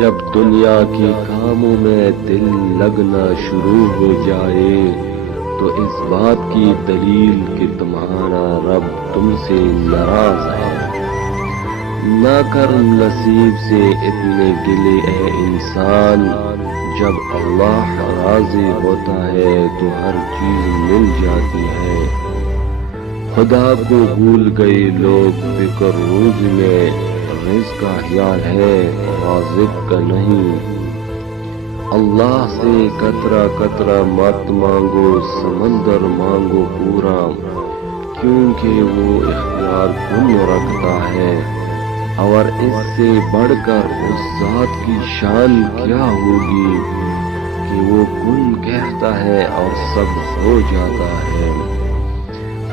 جب دنیا کے کاموں میں دل لگنا شروع ہو جائے تو اس بات کی دلیل کہ تمہارا رب تم سے ناراض ہے۔ نہ کر نصیب سے اتنے گلے اے انسان، جب اللہ راضی ہوتا ہے تو ہر چیز مل جاتی ہے۔ خدا کو بھول گئے لوگ فکر روز میں، رزق کا خیال ہے رازق کا نہیں۔ اللہ سے قطرہ قطرہ مت مانگو، سمندر مانگو پورا، کیونکہ وہ اختیار کن رکھتا ہے، اور اس سے بڑھ کر اس ذات کی شان کیا ہوگی کہ وہ کن کہتا ہے اور سب ہو جاتا ہے۔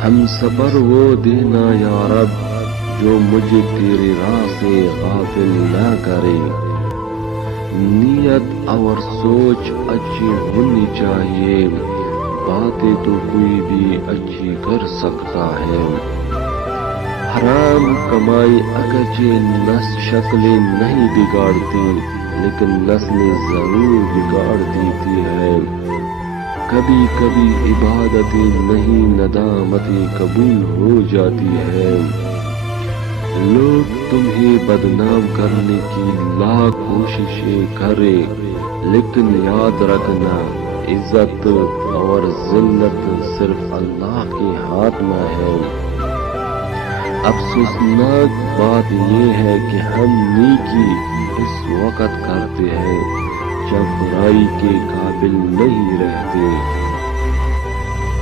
ہم سفر وہ دینا یا رب جو مجھے تیری راہ سے غافل نہ کرے۔ نیت اور سوچ اچھی ہونی چاہیے، باتیں تو کوئی بھی اچھی کر سکتا ہے۔ حرام کمائی اگرچہ شکلیں نہیں بگاڑتی لیکن نسلیں ضرور بگاڑ دیتی ہے۔ کبھی کبھی عبادتیں نہیں ندامتیں قبول ہو جاتی ہے۔ لوگ تمہیں بدنام کرنے کی لاکھ کوششیں کریں، لیکن یاد رکھنا عزت اور ذلت صرف اللہ کے ہاتھ میں ہے۔ افسوسناک بات یہ ہے کہ ہم نیکی اس وقت کرتے ہیں جب برائی کے قابل نہیں رہتے۔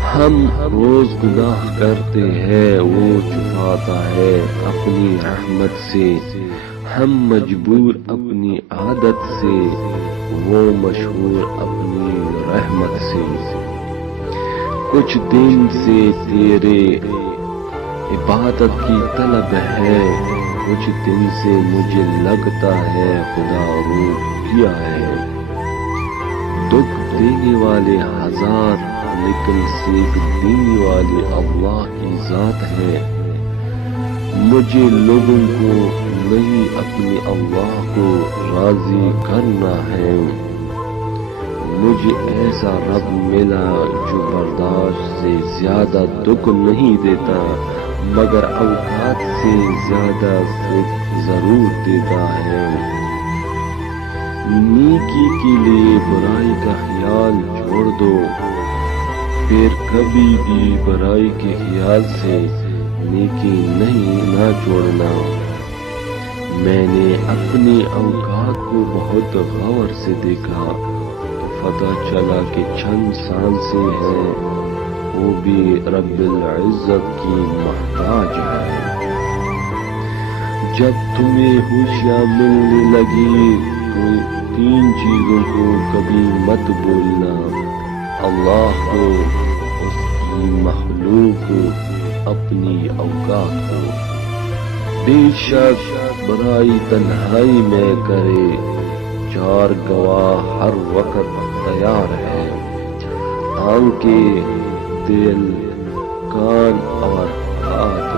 ہم روز گناہ کرتے ہیں، وہ چھپاتا ہے اپنی رحمت سے۔ ہم مجبور اپنی عادت سے، وہ مشہور اپنی رحمت سے۔ کچھ دن سے تیرے عبادت کی طلب ہے، کچھ دن سے مجھے لگتا ہے خدا روک گیا ہے۔ دکھ دینے والے ہزار لیکن سیکھ دینے والے اللہ کی ذات ہے۔ مجھے لوگوں کو نہیں اپنے اللہ کو راضی کرنا ہے۔ مجھے ایسا رب ملا جو برداشت سے زیادہ دکھ نہیں دیتا مگر اوقات سے زیادہ ضرور دیتا ہے۔ نیکی کے لیے برائی کا خیال چھوڑ دو، پھر کبھی بھی برائی کے خیال سے نیکی نہ چھوڑنا۔ میں نے اپنے اوقات کو بہت غور سے دیکھا تو پتہ چلا کہ چند سانسیں ہیں، وہ بھی رب العزت کی محتاج ہے۔ جب تمہیں ہوشیاں ملنے لگی تو 3 چیزوں کو کبھی مت بولنا: اللہ کو، اس کی مخلوق کو، اپنی اوقات کو۔ بے شک برائی تنہائی میں کرے، 4 گواہ ہر وقت تیار ہے: آنکھیں، دل، کان اور ہاتھ۔